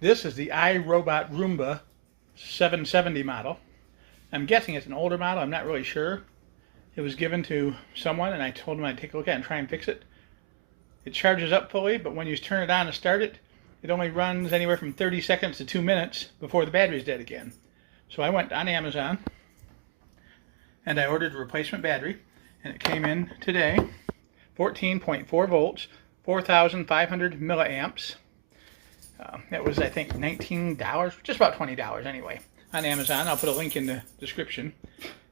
This is the iRobot Roomba 770 model. I'm guessing it's an older model. I'm not really sure. It was given to someone and I told him I'd take a look at it and try and fix it. It charges up fully, but when you turn it on and start it, it only runs anywhere from 30 seconds to 2 minutes before the battery's dead again. So I went on Amazon and I ordered a replacement battery, and it came in today. 14.4 volts, 4,500 milliamps. That was, I think, $19, just about $20 anyway, on Amazon. I'll put a link in the description,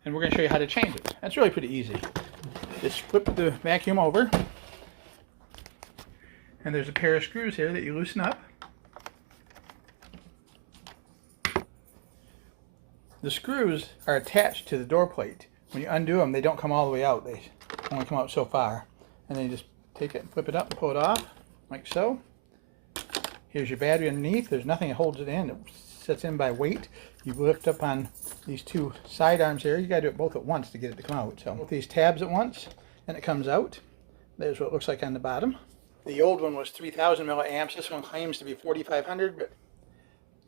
and we're going to show you how to change it. That's really pretty easy. Just flip the vacuum over, and there's a pair of screws here that you loosen up. The screws are attached to the door plate. When you undo them, they don't come all the way out. They only come out so far. And then you just take it and flip it up and pull it off, like so. Here's your battery underneath. There's nothing that holds it in. It sets in by weight. You lift up on these two side arms here. You got to do it both at once to get it to come out. So both these tabs at once, and it comes out. There's what it looks like on the bottom. The old one was 3,000 milliamps. This one claims to be 4,500, but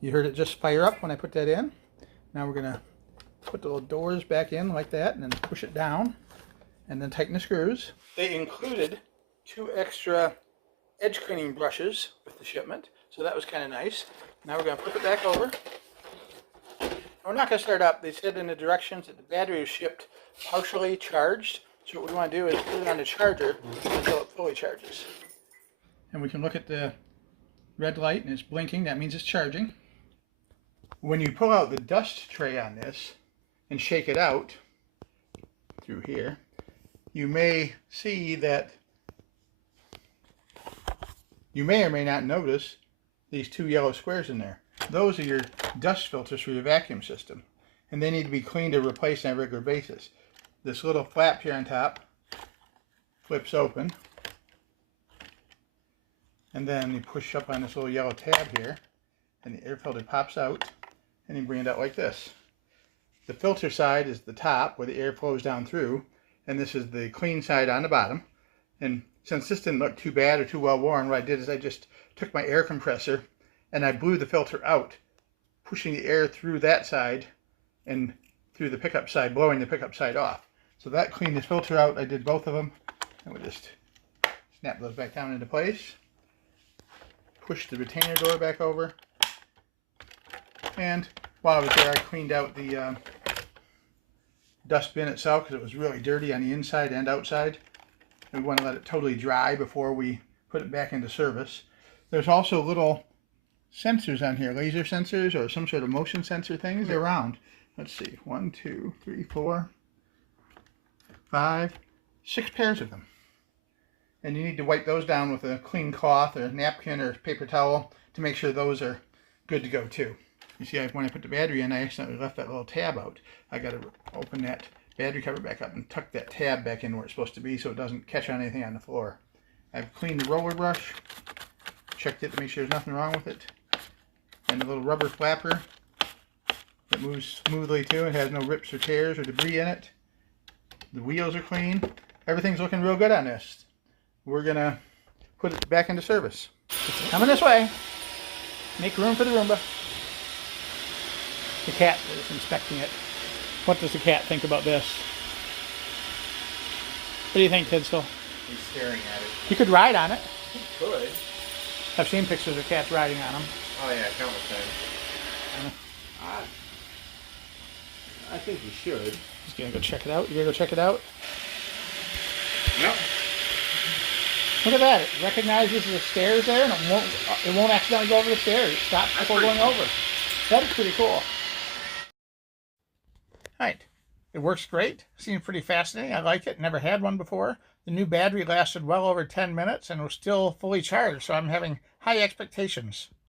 you heard it just fire up when I put that in. Now we're going to put the little doors back in like that, and then push it down, and then tighten the screws. They included 2 extra edge cleaning brushes with the shipment, so that was kind of nice. Now we're going to flip it back over. We're not going to start up. They said in the directions that the battery was shipped partially charged, so what we want to do is put it on the charger until it fully charges. And we can look at the red light, and it's blinking. That means it's charging. When you pull out the dust tray on this and shake it out through here, you may see that you may or may not notice these 2 yellow squares in there. Those are your dust filters for your vacuum system, and they need to be cleaned or replaced on a regular basis. This little flap here on top flips open, and then you push up on this little yellow tab here, and the air filter pops out, and you bring it out like this. The filter side is the top where the air flows down through, and this is the clean side on the bottom. And since this didn't look too bad or too well worn, what I did is I just took my air compressor and I blew the filter out, pushing the air through that side and through the pickup side, blowing the pickup side off. So that cleaned this filter out. I did both of them, and we just snap those back down into place. Push the retainer door back over. And while I was there, I cleaned out the dust bin itself because it was really dirty on the inside and outside. We want to let it totally dry before we put it back into service. There's also little sensors on here, laser sensors or some sort of motion sensor things. They're round. Let's see, 1, 2, 3, 4, 5, 6 pairs of them. And you need to wipe those down with a clean cloth or napkin or paper towel to make sure those are good to go too. You see, when I put the battery in, I accidentally left that little tab out. I got to open that battery cover back up and tuck that tab back in where it's supposed to be so it doesn't catch on anything on the floor. I've cleaned the roller brush, checked it to make sure there's nothing wrong with it, and the little rubber flapper that moves smoothly too. It has no rips or tears or debris in it. The wheels are clean. Everything's looking real good on this. We're going to put it back into service. It's coming this way. Make room for the Roomba. The cat is inspecting it. What does the cat think about this? What do you think, Tinsel? He's staring at it. You could ride on it. He could. I've seen pictures of cats riding on them. Oh yeah, countless times. I think you should. He's gonna go check it out. You gonna go check it out? Yep. Look at that. It recognizes the stairs there, and it won't accidentally go over the stairs. It stops people going over. That is pretty cool. Right. It works great. Seems pretty fascinating. I like it. Never had one before. The new battery lasted well over 10 minutes and was still fully charged, so I'm having high expectations.